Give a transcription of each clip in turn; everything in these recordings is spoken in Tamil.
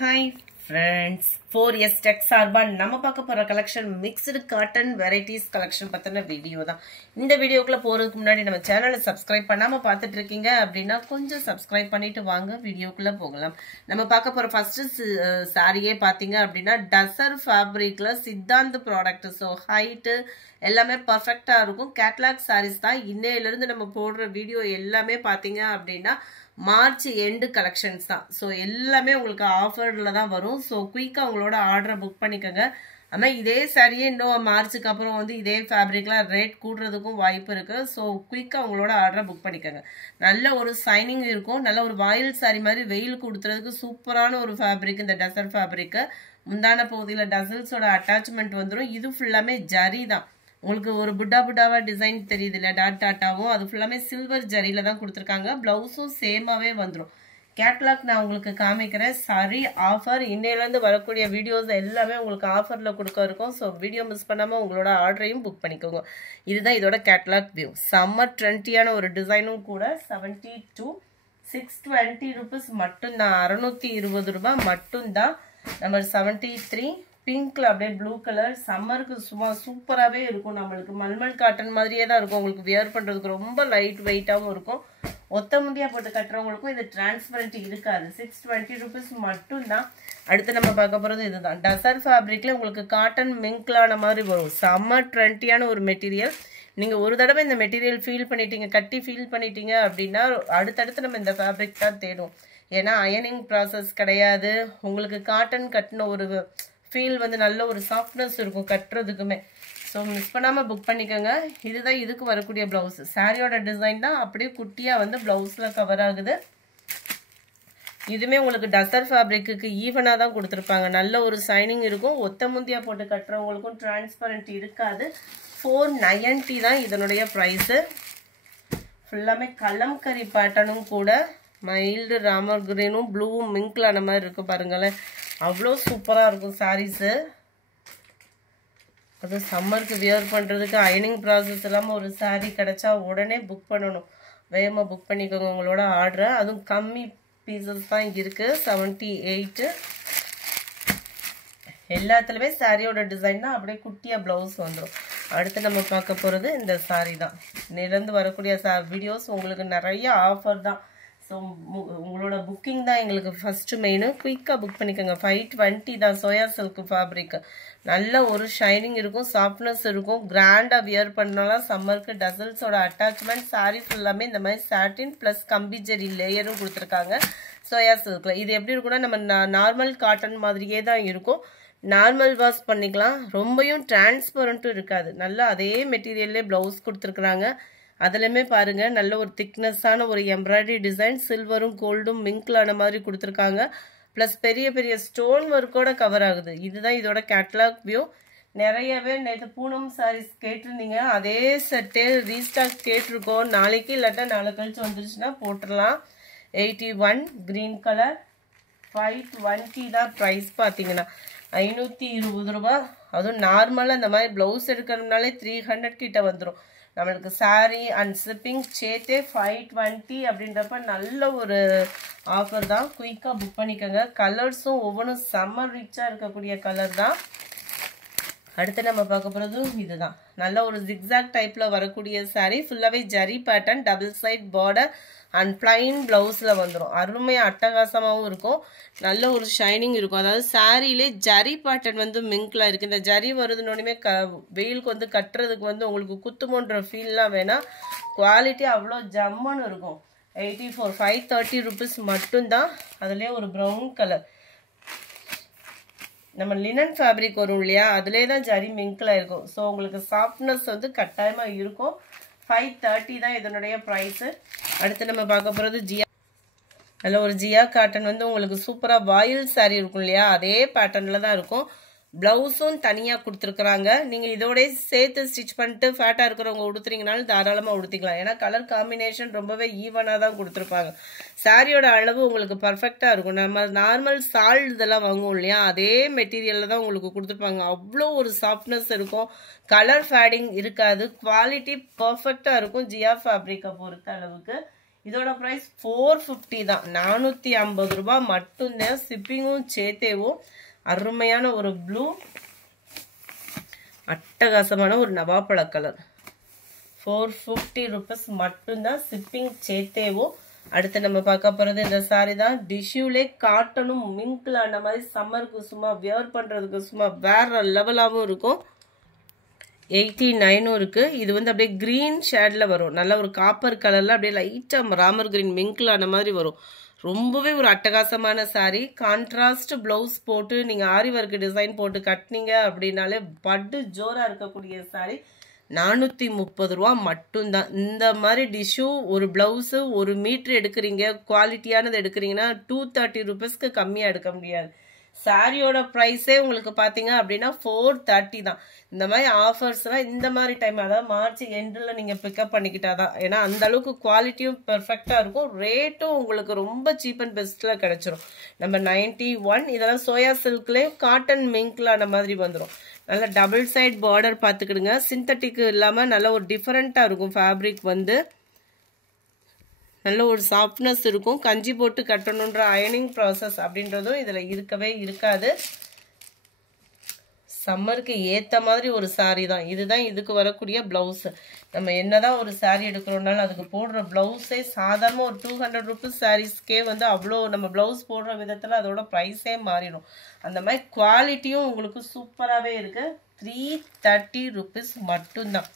Hi friends, 4S Tech சார்பா நம்ம பார்க்க போற collection mixed cotton varieties collection பத்தின வீடியோ தான். இந்த வீடியோக்குள்ள போறதுக்கு முன்னாடி நம்ம சேனலை சப்ஸ்கிரைப் பண்ணாம பார்த்துட்டு இருக்கீங்க அப்படின்னா கொஞ்சம் சப்ஸ்கிரைப் பண்ணிட்டு வாங்க வீடியோக்குள்ள போகலாம். நம்ம பார்க்க போற ஃபர்ஸ்ட் சாரியே பாத்தீங்க அப்படின்னா டசர் ஃபேப்ரிக்ல சித்தாந்த் ப்ராடக்ட். ஸோ ஹைட்டு எல்லாமே பர்ஃபெக்டா இருக்கும். கேட்லாக் சாரீஸ் தான். இன்னையில இருந்து நம்ம போடுற வீடியோ எல்லாமே பாத்தீங்க அப்படின்னா மார்ச் எண்டு கலெக்ஷன்ஸ் தான். ஸோ எல்லாமே உங்களுக்கு ஆஃபர்ல தான் வரும். ஸோ குயிக்காக உங்களோட ஆர்டரை புக் பண்ணிக்கோங்க. ஆனால் இதே சாரியே இன்னும் மார்ச்சுக்கு அப்புறம் வந்து இதே ஃபேப்ரிக்லாம் ரேட் கூடுறதுக்கும் வாய்ப்பு இருக்குது. ஸோ குயிக்காக உங்களோட ஆர்டரை புக் பண்ணிக்கோங்க. நல்ல ஒரு சைனிங் இருக்கும். நல்ல ஒரு வாயில் சாரி மாதிரி வெயில் கொடுத்துறதுக்கு சூப்பரான ஒரு ஃபேப்ரிக் இந்த டசர் ஃபேப்ரிக்கு. முந்தான பகுதியில் டசல்ஸோட அட்டாச்மெண்ட் வந்துடும். இது ஃபுல்லாமே ஜரி தான். உங்களுக்கு ஒரு புட்டாவா டிசைன் தெரியுது இல்ல, டாட்டாவும் அது ஃபுல்லாமே சில்வர் ஜரியில தான் கொடுத்துருக்காங்க. பிளவுஸும் சேமாவே வந்துடும். கேட்லாக் நான் உங்களுக்கு காமிக்கிறேன். சாரி ஆஃபர் இன்னையிலேருந்து வரக்கூடிய வீடியோஸ் எல்லாமே உங்களுக்கு ஆஃபரில் கொடுக்க இருக்கும். ஸோ வீடியோ மிஸ் பண்ணாமல் உங்களோட ஆர்டரையும் புக் பண்ணிக்கோங்க. இதுதான் இதோட கேட்லாக் வியூ. செம்ம ட்ரெண்டியான ஒரு டிசைனும் கூட. 72 620 ருபீஸ் மட்டும்தான். 620 ரூபாய் மட்டும்தான். நம்பர் 73 பிங்க்ல அப்படியே ப்ளூ கலர். சம்மருக்கு சும்மா சூப்பராகவே இருக்கும். நம்மளுக்கு மல்மல் காட்டன் மாதிரியே தான் இருக்கும். உங்களுக்கு வியர் பண்ணுறதுக்கு ரொம்ப லைட் வெயிட்டாகவும் இருக்கும். ஒத்த முந்தியா போட்டு கட்டுறவங்களுக்கும் இது டிரான்ஸ்பரண்ட் இருக்காது. 620 ருபீஸ் மட்டும்தான். அடுத்து நம்ம பார்க்க போகிறது இதுதான். டசர் ஃபேப்ரிக்ல உங்களுக்கு காட்டன் மிங்க்லான மாதிரி வரும். செம்ம ட்ரெண்டியான ஒரு மெட்டீரியல். நீங்கள் ஒரு தடவை இந்த மெட்டீரியல் ஃபீல் பண்ணிட்டீங்க, கட்டி ஃபீல் பண்ணிட்டீங்க அப்படின்னா அடுத்தடுத்து நம்ம இந்த ஃபேப்ரிக் தான் தேடும். ஏன்னா அயனிங் ப்ராசஸ் கிடையாது. உங்களுக்கு காட்டன் கட்டின ஒரு ஃபீல் வந்து நல்ல ஒரு சாஃப்ட்னஸ் இருக்கும் கட்டுறதுக்குமே. ஸோ மிஸ் பண்ணாமல் புக் பண்ணிக்கோங்க. இதுதான் இதுக்கு வரக்கூடிய ப்ளவுஸ். சாரியோட டிசைன் தான் அப்படியே குட்டியாக வந்து ப்ளவுஸில் கவர் ஆகுது. இதுவுமே உங்களுக்கு டசர் ஃபேப்ரிக்கு ஈவனாக தான் கொடுத்துருப்பாங்க. நல்ல ஒரு சைனிங் இருக்கும். ஒத்த முந்தியா போட்டு கட்டுறவங்களுக்கும் டிரான்ஸ்பரண்ட் இருக்காது. 490 தான் இதனுடைய ப்ரைஸு. ஃபுல்லாமே கலம்கரி பேட்டர்னும் கூட. மைல்டு ராமர் கிரீனும் ப்ளூவும் மிங்க்லான மாதிரி இருக்கும் பாருங்களேன். அவ்வளோ சூப்பராக இருக்கும் சாரீஸு. அது சம்மருக்கு வியர் பண்ணுறதுக்கு அயனிங் ப்ராசஸ் இல்லாமல் ஒரு சாரீ கிடச்சா உடனே புக் பண்ணணும். வேகமாக புக் பண்ணிக்கோங்க உங்களோட ஆர்டரை. அதுவும் கம்மி பீசஸ் தான் இருக்குது. 78 எல்லாத்துலேயுமே சாரியோட டிசைன் தான். அப்படியே குட்டியாக ப்ளவுஸ் வந்துடும். அடுத்து நம்ம பார்க்க போகிறது இந்த சாரீ தான். நிலந்து வரக்கூடிய வீடியோஸ் உங்களுக்கு நிறைய ஆஃபர் தான். ஸோ உங்களோட புக்கிங் தான் எங்களுக்கு ஃபஸ்ட்டு மெயின். குயிக்காக புக் பண்ணிக்கோங்க. 520 தான். Soya silk fabric. நல்ல ஒரு ஷைனிங் இருக்கும், சாஃப்ட்னஸ் இருக்கும். கிராண்டாக வியர் பண்ணலாம் சம்மருக்கு. டசல்ஸோட அட்டாச்மெண்ட் சாரீ ஃபுல்லாமே இந்த மாதிரி சாட்டின் ப்ளஸ் கம்பி ஜெரி லேயரும் கொடுத்துருக்காங்க சோயா சில்கில். இது எப்படி இருக்குன்னா நம்ம நார்மல் காட்டன் மாதிரியே தான் இருக்கும். நார்மல் வாஷ் பண்ணிக்கலாம். ரொம்பவும் டிரான்ஸ்பரண்ட்டும் இருக்காது. நல்லா அதே மெட்டீரியல்லே ப்ளவுஸ் கொடுத்துருக்குறாங்க. அதுலேயுமே பாருங்கள் நல்ல ஒரு திக்னஸ்ஸான ஒரு எம்ப்ராய்டரி டிசைன். சில்வரும் கோல்டும் மிங்க்லான மாதிரி கொடுத்துருக்காங்க. ப்ளஸ் பெரிய பெரிய ஸ்டோன் ஒர்க்கோட கவர் ஆகுது. இதுதான் இதோட கேட்லாக் வியூ. நிறையவே நேற்று பூனம் சாரீஸ் கேட்டிருந்தீங்க. அதே செட்டே ரீஸ்டாக் கேட்டிருக்கோம். நாளைக்கு இல்லாட்டா நாளை கழிச்சு வந்துருச்சுன்னா போட்டுடலாம். 81 க்ரீன் கலர். 520 தான் ப்ரைஸ். பார்த்தீங்கன்னா 520 ரூபா. அதுவும் நார்மலாக அந்த மாதிரி ப்ளவுஸ் எடுக்கிறதுனாலே 300 கிட்ட வந்துடும். நம்மளுக்கு சாரீ அண்ட் ஷிப்பிங் சேர்த்தே 520 அப்படின்றப்ப நல்ல ஒரு ஆஃபர் தான். குயிக்காக புக் பண்ணிக்கோங்க. கலர்ஸும் ஒவ்வொன்றும் செம்ம ரிச்சாக இருக்கக்கூடிய கலர் தான். அடுத்து நம்ம பார்க்க போகிறது இதுதான். நல்ல ஒரு ஜிக்ஸாக் டைப்பில் வரக்கூடிய சாரீ. ஃபுல்லாகவே zari pattern, double side border and plain ப்ளவுஸில் வந்துடும். அருமையாக அட்டகாசமாகவும் இருக்கும். நல்ல ஒரு ஷைனிங் இருக்கும். அதாவது சாரியிலே ஜரி பேட்டர்ன் வந்து மிங்க்லாம் இருக்குது. இந்த ஜரி வருதுன்னொடனே வெயிலுக்கு வந்து கட்டுறதுக்கு வந்து உங்களுக்கு குத்துமோன்ற ஃபீல்லாம் வேணாம். குவாலிட்டி அவ்வளோ ஜம்முன்னு இருக்கும். 84 530 ருபீஸ் மட்டும்தான். அதுலேயே ஒரு ப்ரௌன் கலர் நம்ம லினன் ஃபேப்ரிக் வரும் இல்லையா, அதுலேயே தான் ஜரி மிங்க்ல இருக்கும். ஸோ உங்களுக்கு சாஃப்ட்னஸ் வந்து கட்டாயமாக இருக்கும். 530 தான் இதனுடைய ப்ரைஸு. அடுத்து நம்ம பார்க்க போகிறது ஜியா. நல்ல ஒரு ஜியா காட்டன் வந்து உங்களுக்கு சூப்பராக வாயில் சாரீ இருக்கும் இல்லையா, அதே பேட்டர்னில் தான் இருக்கும். ப்ளவுஸும் தனியாக கொடுத்துருக்குறாங்க. நீங்கள் இதோட சேர்த்து ஸ்டிச் பண்ணிட்டு ஃபேட்டாக இருக்கிறவங்க உடுத்துறீங்கனாலும் தாராளமாக உடுத்திக்கலாம். ஏன்னா கலர் காம்பினேஷன் ரொம்பவே ஈவனாக தான் கொடுத்துருப்பாங்க. சாரியோட அளவு உங்களுக்கு பர்ஃபெக்டாக இருக்கும். நம்ம நார்மல் சால் இதெல்லாம் வாங்குவோம் இல்லையா, அதே மெட்டீரியலில் தான் உங்களுக்கு கொடுத்துருப்பாங்க. அவ்வளோ ஒரு சாஃப்ட்னஸ் இருக்கும். கலர் ஃபேடிங் இருக்காது. குவாலிட்டி பர்ஃபெக்டாக இருக்கும் ஜியா ஃபேப்ரிக்கை பொறுத்த அளவுக்கு. இதோட ப்ரைஸ் 450 தான். 450 ரூபாய் மட்டும்தான். ஷிப்பிங்கும் சேர்த்தேவும். அருமையான ஒரு ப்ளூ, அட்டகாசமான ஒரு நவாப்பழ கலர். 450 rupees மட்டும்தான். ஷிப்பிங் சேர்த்தேவும். அடுத்து நம்ம பார்க்க போறது இந்த சாரி தான். டிஷ்யூலே காட்டனும் மிங்க்ல அந்த மாதிரி சம்மருக்கு சும்மா வியர் பண்றதுக்கு சும்மா வேற லெவலாகவும் இருக்கும். 89 இருக்கு. இது வந்து அப்படியே கிரீன் ஷேட்ல வரும். நல்ல ஒரு காப்பர் கலர்ல அப்படியே லைட்டா ராமர் கிரீன் மிங்க்ல அந்த மாதிரி வரும். ரொம்பவே ஒரு அட்டகாசமான சாரி. கான்ட்ராஸ்ட் பிளவுஸ் போட்டு நீங்க ஆரி ஒர்க் டிசைன் போட்டு கட்டினீங்க அப்படின்னாலே பட்டு ஜோரா இருக்கக்கூடிய சாரி. 430 ரூபா மட்டும்தான். இந்த மாதிரி டிஷ்யூ ஒரு பிளவுஸ் 1 மீட்டர் எடுக்கிறீங்க, குவாலிட்டியானது எடுக்கிறீங்கன்னா 230 rupeesக்கு கம்மியா எடுக்க முடியாது. சாரியோட ப்ரைஸே உங்களுக்கு பார்த்தீங்க அப்படின்னா 430 தான். இந்த மாதிரி ஆஃபர்ஸ்லாம் இந்த மாதிரி டைம், அதாவது மார்ச் எண்டில் நீங்கள் பிக்கப் பண்ணிக்கிட்டாதான். ஏன்னா அந்த அளவுக்கு குவாலிட்டியும் பெர்ஃபெக்டாக இருக்கும், ரேட்டும் உங்களுக்கு ரொம்ப சீப் அண்ட் பெஸ்ட்டில் கிடைச்சிரும். நம்ம 91 இதெல்லாம் சோயா சில்க்லேயும் காட்டன் மிங்க்ல அந்த மாதிரி வந்துடும். நல்ல டபுள் சைட் பார்டர் பார்த்துக்கிடுங்க. சிந்தட்டிக் இல்லாமல் நல்ல ஒரு டிஃப்ரெண்ட்டாக இருக்கும். ஃபேப்ரிக் வந்து நல்ல ஒரு சாஃப்ட்னஸ் இருக்கும். கஞ்சி போட்டு கட்டணுன்ற அயனிங் ப்ராசஸ் அப்படின்றதும் இதில் இருக்கவே இருக்காது. சம்மருக்கு ஏற்ற மாதிரி ஒரு சாரீ தான். இதுதான் இதுக்கு வரக்கூடிய பிளவுஸ். நம்ம என்னதான் ஒரு சாரீ எடுக்கிறோம்னாலும் அதுக்கு போடுற பிளவுஸே சாதாரண ஒரு 200 rupees சாரீஸ்க்கே வந்து அவ்வளோ நம்ம பிளவுஸ் போடுற விதத்தில் அதோட ப்ரைஸே மாறிடும். அந்த மாதிரி குவாலிட்டியும் உங்களுக்கு சூப்பராகவே இருக்கு. 330 rupees மட்டும்தான்.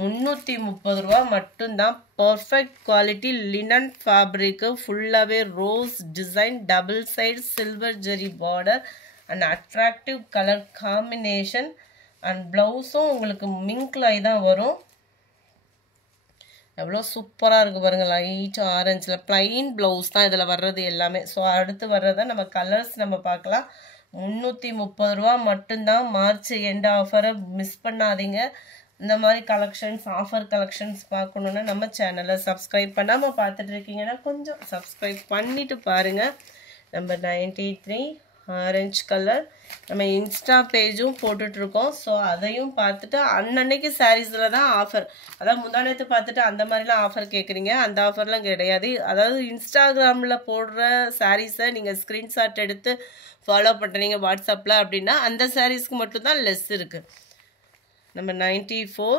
330 ரூபா மட்டும்தான். பர்ஃபெக்ட் குவாலிட்டி லினன் ஃபேப்ரிக்கு, ஃபுல்லாகவே rose design, double side silver zari border and attractive colour combination. And ப்ளவுஸும் உங்களுக்கு மிங்க்ல தான் வரும். எவ்வளோ சூப்பராக இருக்குது பாருங்க. லைட் ஆரஞ்சில் பிளைன் ப்ளவுஸ் தான் இதில் வர்றது எல்லாமே. ஸோ அடுத்து வர்றதை நம்ம கலர்ஸ் நம்ம பார்க்கலாம். 330 ரூபா மட்டும்தான். மார்ச் எண்ட் ஆஃபரை மிஸ் பண்ணாதீங்க. இந்த மாதிரி கலெக்ஷன்ஸ், ஆஃபர் கலெக்ஷன்ஸ் பார்க்கணுன்னா நம்ம சேனலை சப்ஸ்கிரைப் பண்ணாமல் பார்த்துட்டு இருக்கீங்கன்னா கொஞ்சம் சப்ஸ்கிரைப் பண்ணிட்டு பாருங்கள். Number 93 orange colour. நம்ம இன்ஸ்டா பேஜும் போட்டுட்ருக்கோம். ஸோ அதையும் பார்த்துட்டு அன்னன்னைக்கு சாரீஸில் தான் ஆஃபர். அதாவது முந்தானத்து பார்த்துட்டு அந்த மாதிரிலாம் ஆஃபர் கேட்குறீங்க, அந்த ஆஃபர்லாம் கிடையாது. அதாவது இன்ஸ்டாகிராமில் போடுற சாரீஸை நீங்கள் ஸ்க்ரீன்ஷாட் எடுத்து ஃபாலோ பண்ணுறீங்க வாட்ஸ்அப்பில் அப்படின்னா அந்த சாரீஸ்க்கு மட்டும்தான் லெஸ் இருக்குது. நம்ம 94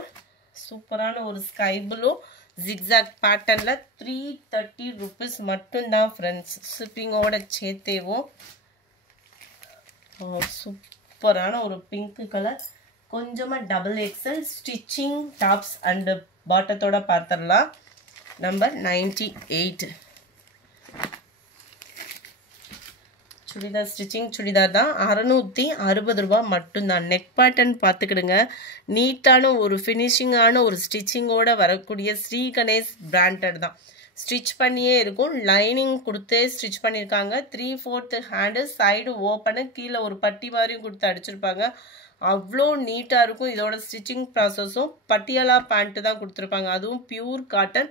சூப்பரான ஒரு ஸ்கை ப்ளூ ஜிக்ஸாக் பேட்டர்னில் 330 rupees மட்டும்தான் ஃப்ரெண்ட்ஸ். ஷிப்பிங்கோட சேர்த்தேவும். சூப்பரான ஒரு பிங்க் கலர், கொஞ்சமாக double XL stitching tops and பாட்டத்தோட பார்த்துடலாம். நம்பர் 98 சுடிதார், ஸ்டிச்சிங் சுடிதார் தான். 660 ரூபா மட்டும்தான். நெக் பேட்டர்ன் பார்த்துக்கிடுங்க. நீட்டான ஒரு ஃபினிஷிங்கான ஒரு ஸ்டிச்சிங்கோட வரக்கூடிய ஸ்ரீ கணேஷ் பிராண்டட் தான். ஸ்டிச் பண்ணியே இருக்கும். லைனிங் கொடுத்தே ஸ்டிச் பண்ணியிருக்காங்க. 3/4 ஹேண்டு, சைடு ஓப்பனு, கீழே ஒரு பட்டி மாதிரியும் கொடுத்து அடிச்சிருப்பாங்க. அவ்வளோ நீட்டாக இருக்கும். இதோட ஸ்டிச்சிங் ப்ராசஸும் பட்டியாலா பேண்ட்டு தான் கொடுத்துருப்பாங்க. அதுவும் பியூர் காட்டன்.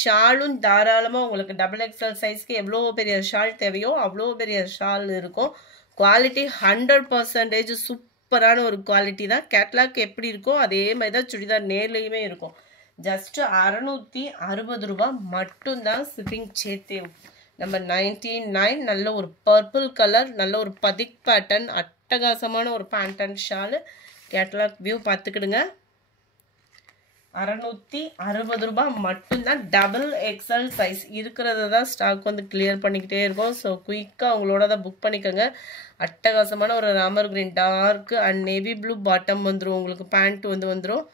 ஷாலும் தாராளமாக உங்களுக்கு டபுள் எக்ஸ்எல் சைஸ்க்கு எவ்வளோ பெரிய ஷால் தேவையோ அவ்வளோ பெரிய ஷால் இருக்கும். குவாலிட்டி 100% சூப்பரான ஒரு குவாலிட்டி தான். கேட்லாக் எப்படி இருக்கோ அதே மாதிரி தான் சுடிதார் நேர்லேயுமே இருக்கும். ஜஸ்ட் 660 ரூபா மட்டும்தான். ஷிப்பிங் சேர்த்தே. நம்பர் 99 நல்ல ஒரு பர்பிள் கலர், நல்ல ஒரு பதிக் பேட்டர்ன், அட்டகாசமான ஒரு pant and shawl. Catalogue view பார்த்துக்கிடுங்க. 660 ரூபா மட்டும்தான். டபுள் எக்ஸ்எல் சைஸ் இருக்கிறத தான் ஸ்டாக் வந்து கிளியர் பண்ணிக்கிட்டே இருக்கோம். ஸோ குயிக்காக உங்களோட தான் புக் பண்ணிக்கோங்க. அட்டகாசமான ஒரு Ramar green dark and navy blue bottom வந்துடும். உங்களுக்கு பேண்ட் வந்துடும்.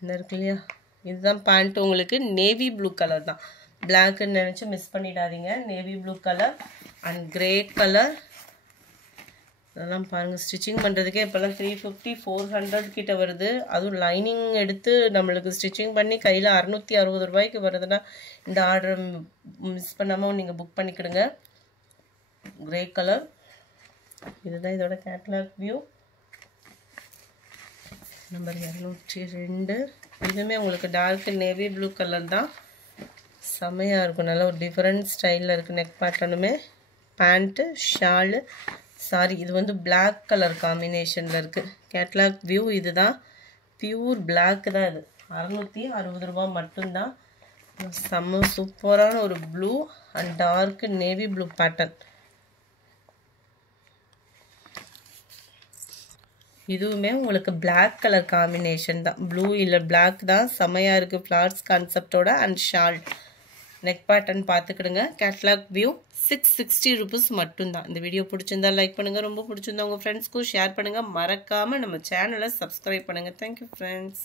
இந்த இருக்கு இல்லையா, இதுதான் பேண்ட். உங்களுக்கு நேவி ப்ளூ கலர் தான். பிளாக்குன்னு நினச்சி மிஸ் பண்ணிடாதீங்க. Navy blue colour and grey colour. அதெல்லாம் பாருங்கள். ஸ்டிச்சிங் பண்ணுறதுக்கே இப்போல்லாம் 350-400 கிட்ட வருது. அதுவும் லைனிங் எடுத்து நம்மளுக்கு ஸ்டிச்சிங் பண்ணி கையில் 660 ரூபாய்க்கு வருதுன்னா இந்த ஆர்டர் மிஸ் பண்ணாமல் நீங்கள் புக் பண்ணிக்கிடுங்க. Grey colour. இதுதான் இதோட கேட்லாக் வியூ. நம்பர் 202. இதுவுமே உங்களுக்கு டார்க் நேவி ப்ளூ கலர் தான். செம்மையாக இருக்கும். நல்ல ஒரு டிஃப்ரெண்ட் ஸ்டைலில் இருக்குது. நெக் பேட்டர்னுமே, பேண்ட்டு, ஷாலு, சாரி இது வந்து பிளாக் கலர் காம்பினேஷனில் இருக்குது. கேட்லாக் வியூ இதுதான். பியூர் பிளாக் தான் இது. 660 ரூபா மட்டும்தான். செம்ம சூப்பரான ஒரு blue and dark navy blue pattern. இதுவுமே உங்களுக்கு பிளாக் கலர் காம்பினேஷன் தான். ப்ளூ இல்லை பிளாக் தான் செமையாக இருக்குது. ஃப்ளார்ஸ் கான்செப்டோட அண்ட் ஷால் நெக் பேட்டர்ன் பார்த்துக்கிடுங்க. கேட்லாக் வியூ 660 rupees மட்டும்தான். இந்த வீடியோ பிடிச்சிருந்தா லைக் பண்ணுங்கள். ரொம்ப பிடிச்சிருந்தா உங்கள் ஃப்ரெண்ட்ஸ்க்கும் ஷேர் பண்ணுங்கள். மறக்காமல் நம்ம சேனலை சப்ஸ்கிரைப் பண்ணுங்கள். Thank you friends.